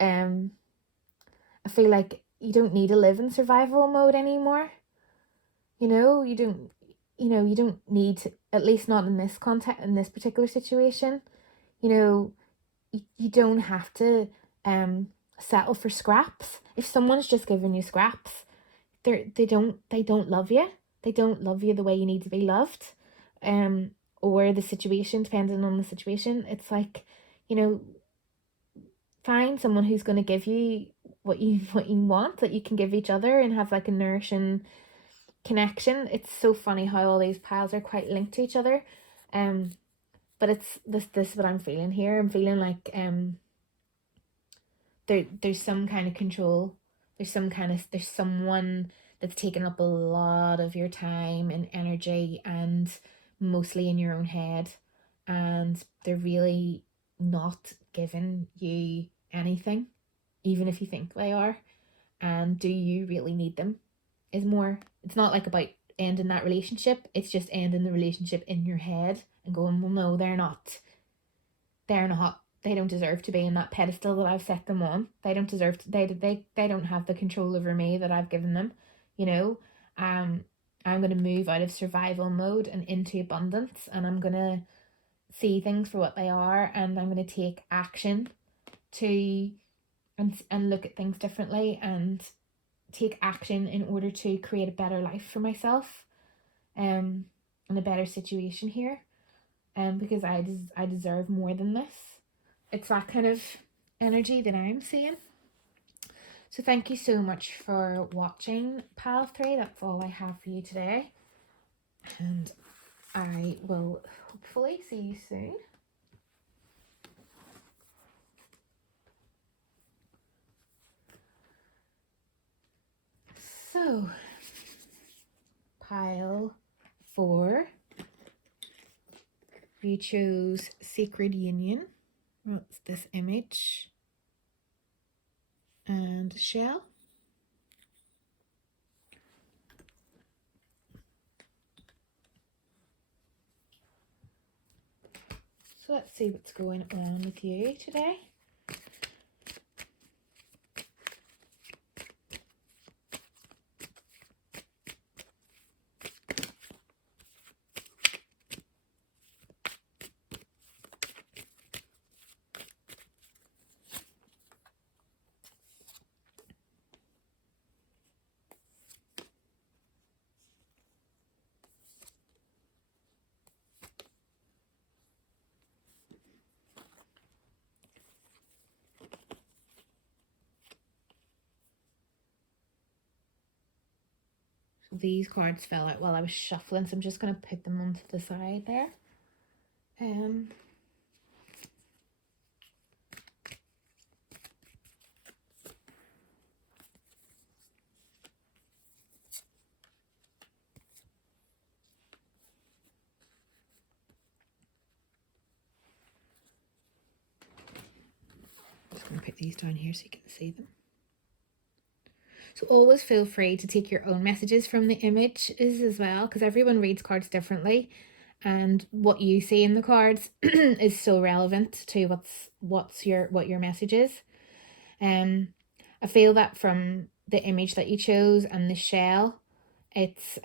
I feel like you don't need to live in survival mode anymore. You don't need to, at least not in this context, in this particular situation. You don't have to settle for scraps. If someone's just giving you scraps, they don't love you. They don't love you the way you need to be loved. Or the situation, depending on the situation. It's like, find someone who's going to give you what you want, that you can give each other, and have like a nourishing connection. It's so funny how all these piles are quite linked to each other. But it's this is what I'm feeling here. I'm feeling like there's some kind of control. There's someone that's taken up a lot of your time and energy, and mostly in your own head, and they're really not giving you anything, even if you think they are. And do you really need them? Is more, it's not like about ending that relationship, it's just ending the relationship in your head and going, well, no, they don't deserve to be in that pedestal that I've set them on. They don't deserve to, they don't have the control over me that I've given them. I'm going to move out of survival mode and into abundance, and I'm going to see things for what they are, and I'm going to take action to and look at things differently, and take action in order to create a better life for myself, and a better situation here, because I deserve more than this. It's that kind of energy that I'm seeing. So thank you so much for watching, Pal 3. That's all I have for you today, and I will hopefully see you soon. So, pile 4, you chose Sacred Union. What's this image? And shell. So let's see what's going on with you today. These cards fell out while I was shuffling, so I'm just going to put them onto the side there. Just going to put these down here so you can see them. So always feel free to take your own messages from the images as well, because everyone reads cards differently, and what you see in the cards is so relevant to what your message is. I feel that from the image that you chose and the shell, it's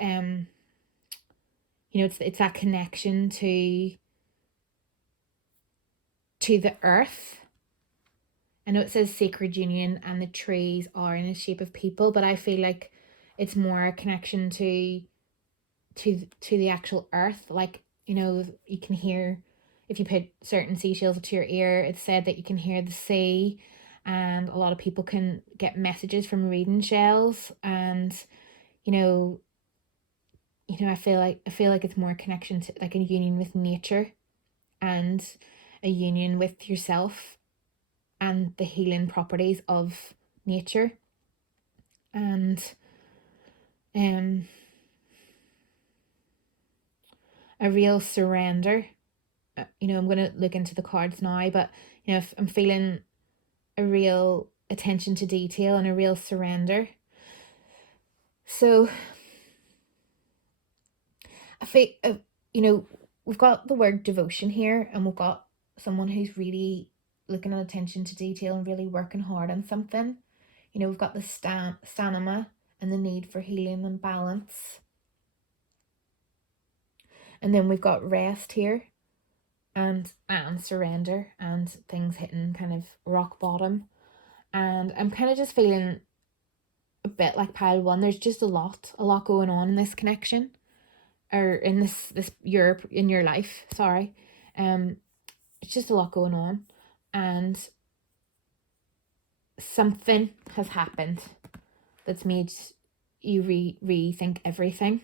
it's that connection to the earth. I know it says Sacred Union and the trees are in the shape of people, but I feel like it's more a connection to the actual earth. Like, you can hear, if you put certain seashells to your ear, it's said that you can hear the sea, and a lot of people can get messages from reading shells. And I feel like it's more a connection to, like, a union with nature, and a union with yourself, and the healing properties of nature, and a real surrender. I'm going to look into the cards now, but if I'm feeling a real attention to detail and a real surrender. So I feel you know, we've got the word devotion here, and we've got someone who's really looking at attention to detail and really working hard on something. You know, we've got the stamina and the need for healing and balance. And then we've got rest here and surrender and things hitting kind of rock bottom. And I'm kind of just feeling a bit like pile one. There's just a lot going on in this connection, or in this Europe in your life. Sorry, it's just a lot going on, and something has happened that's made you rethink everything.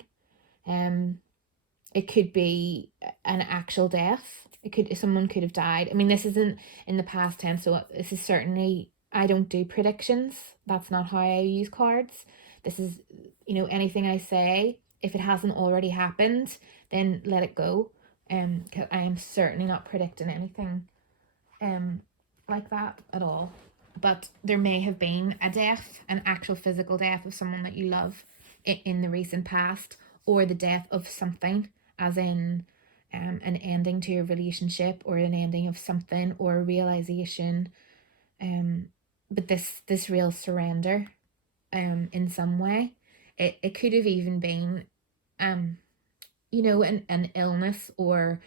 It could be an actual death. Someone could have died. I mean, this isn't in the past tense, so this is certainly, I don't do predictions. That's not how I use cards. This is, anything I say, if it hasn't already happened, then let it go. 'Cause I am certainly not predicting anything like that at all. But there may have been a death, an actual physical death of someone that you love in the recent past, or the death of something, as in an ending to your relationship, or an ending of something, or a realization. But this real surrender, in some way. It could have even been, an illness, or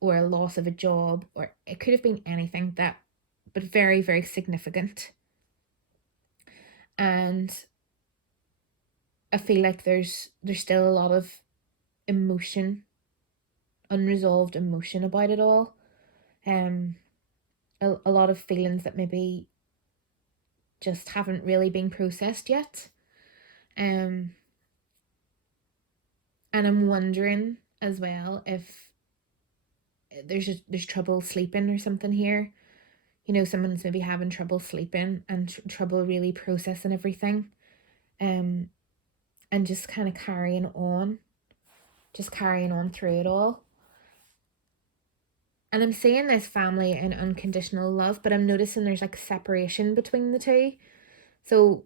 a loss of a job, or it could have been anything that, but very, very significant. And I feel like there's still a lot of emotion, unresolved emotion about it all. A lot of feelings that maybe just haven't really been processed yet. And I'm wondering as well if there's trouble sleeping or something here. Someone's maybe having trouble sleeping and trouble really processing everything. And just kind of carrying on through it all. And I'm saying this family and unconditional love, but I'm noticing there's like separation between the two. So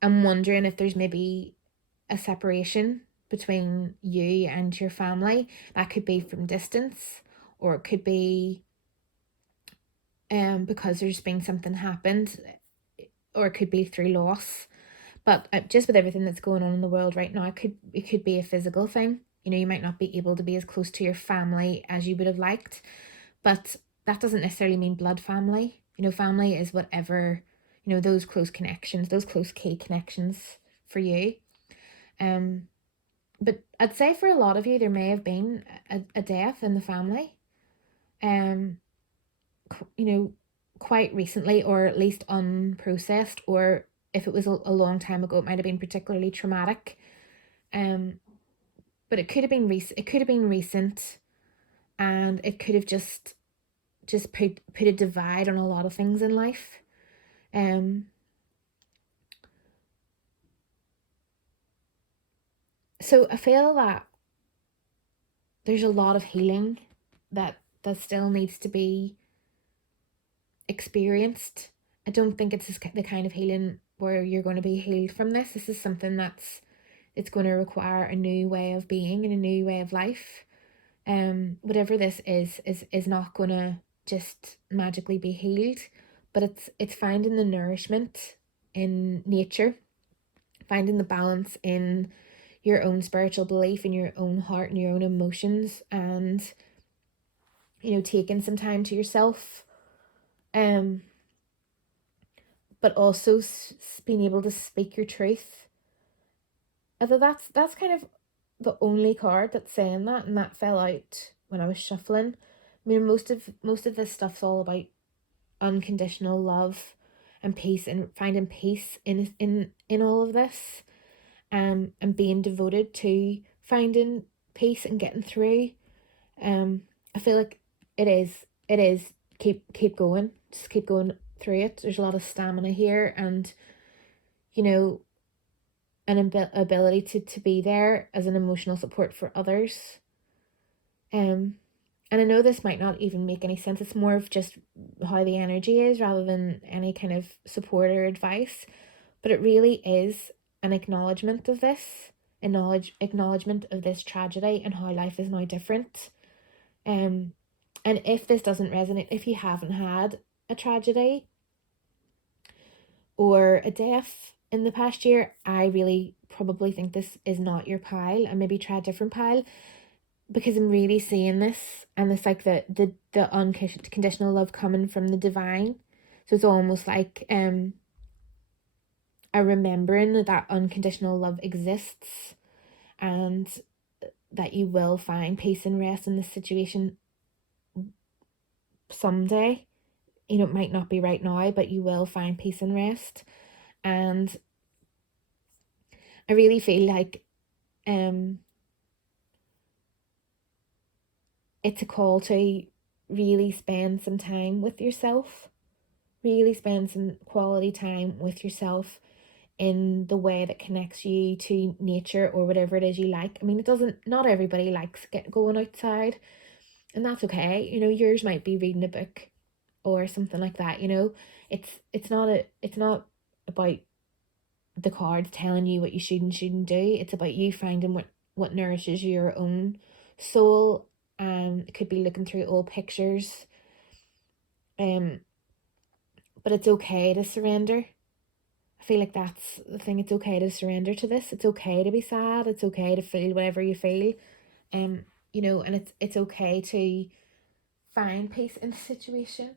I'm wondering if there's maybe a separation between you and your family. That could be from distance, or it could be because there's been something happened, or it could be through loss. But just with everything that's going on in the world right now, it could be a physical thing. You might not be able to be as close to your family as you would have liked, but that doesn't necessarily mean blood family. Family is whatever, those close connections, those close key connections for you. But I'd say for a lot of you, there may have been a death in the family. Quite recently, or at least unprocessed, or if it was a long time ago, it might have been particularly traumatic. But it could have been recent, and it could have just put a divide on a lot of things in life. So I feel that there's a lot of healing that still needs to be experienced. I don't think it's the kind of healing where you're going to be healed from this. This is something it's going to require a new way of being and a new way of life. Whatever this is not going to just magically be healed, but it's finding the nourishment in nature, finding the balance in your own spiritual belief, in your own heart and your own emotions, and taking some time to yourself, but also being able to speak your truth. Although that's kind of the only card that's saying that, and that fell out when I was shuffling. I mean, most of this stuff's all about unconditional love and peace, and finding peace in all of this, and being devoted to finding peace and getting through. I feel like it is keep going, just keep going through it. There's a lot of stamina here, and an ability to be there as an emotional support for others. And I know this might not even make any sense. It's more of just how the energy is rather than any kind of support or advice. But it really is an acknowledgement of this. acknowledgement of this tragedy and how life is now different. And if this doesn't resonate, if you haven't had a tragedy or a death in the past year, I really probably think this is not your pile, and maybe try a different pile, because I'm really seeing this, and it's like the unconditional love coming from the divine. So it's almost like a remembering that unconditional love exists, and that you will find peace and rest in this situation someday. You know, it might not be right now, but you will find peace and rest. And I really feel like it's a call to really spend some time with yourself, really spend some quality time with yourself in the way that connects you to nature or whatever it is you like. I mean, not everybody likes going outside, and that's okay. You know, yours might be reading a book or something like that. You know, it's not about the cards telling you what you should and shouldn't do. It's about you finding what nourishes your own soul. It could be looking through old pictures. But it's okay to surrender. I feel like that's the thing. It's okay to surrender to this. It's okay to be sad. It's okay to feel whatever you feel. Um, you know, and it's okay to find peace in the situation.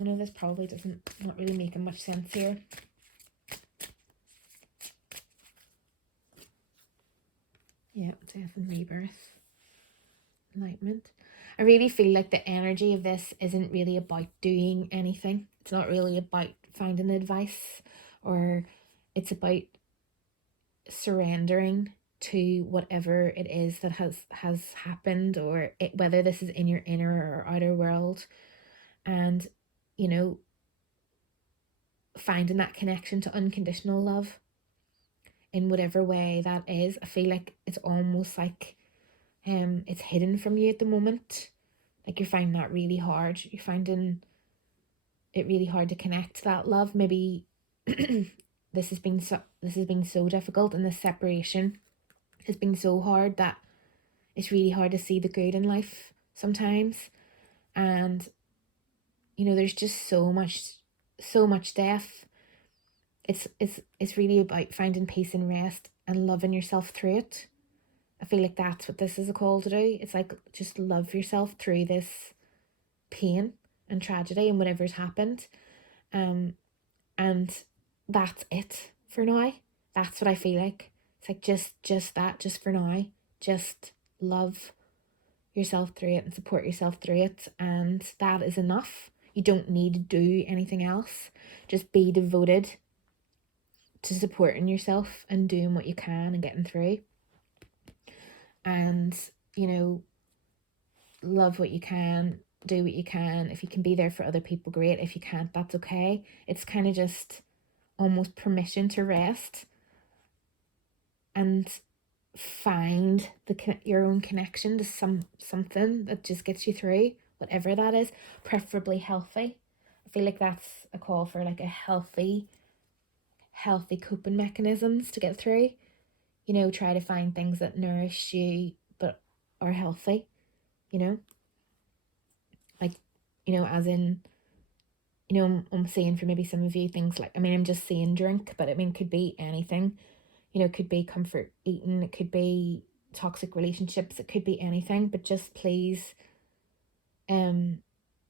I know this probably doesn't not really making much sense here. Yeah, death and rebirth. Enlightenment. I really feel like the energy of this isn't really about doing anything. It's not really about finding advice, or it's about surrendering to whatever it is that has happened, or whether this is in your inner or outer world, and you know, finding that connection to unconditional love in whatever way that is. I feel like it's almost like it's hidden from you at the moment. Like you're finding that really hard. You're finding it really hard to connect to that love. Maybe this has been so difficult, and the separation has been so hard that it's really hard to see the good in life sometimes. And you know, there's just so much death. It's really about finding peace and rest and loving yourself through it. I feel like that's what this is a call to do. It's like, just love yourself through this pain and tragedy and whatever's happened. And that's it for now. That's what I feel like. It's like just that, just for now. Just love yourself through it and support yourself through it, and that is enough. You don't need to do anything else. Just be devoted to supporting yourself and doing what you can and getting through. And you know, love what you can, do what you can. If you can be there for other people, great. If you can't, that's okay. It's kind of just almost permission to rest and find your own connection to something that just gets you through whatever that is, preferably healthy. I feel like that's a call for like a healthy coping mechanisms to get through. You know, try to find things that nourish you but are healthy, you know, like, you know, as in, you know, I'm saying for maybe some of you things like, I mean, I'm just saying drink, but I mean, could be anything. You know, it could be comfort eating, it could be toxic relationships, it could be anything, but just please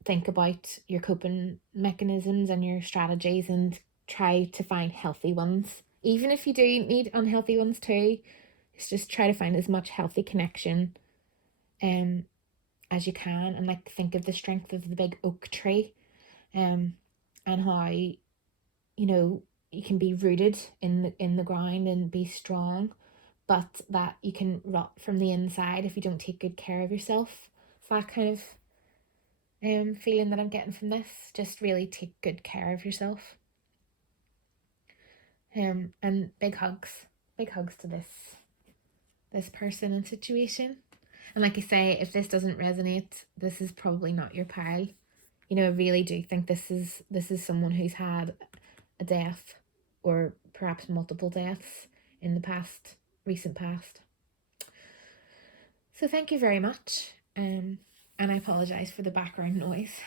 think about your coping mechanisms and your strategies, and try to find healthy ones. Even if you do need unhealthy ones too, just try to find as much healthy connection as you can, and like think of the strength of the big oak tree, and how, you know, you can be rooted in the ground and be strong, but that you can rot from the inside if you don't take good care of yourself. It's that kind of feeling that I'm getting from this. Just really take good care of yourself. And big hugs to this person and situation. And like I say, if this doesn't resonate, this is probably not your pile. You know, I really do think this is someone who's had a death, or perhaps multiple deaths in the past recent past. So thank you very much. And I apologize for the background noise.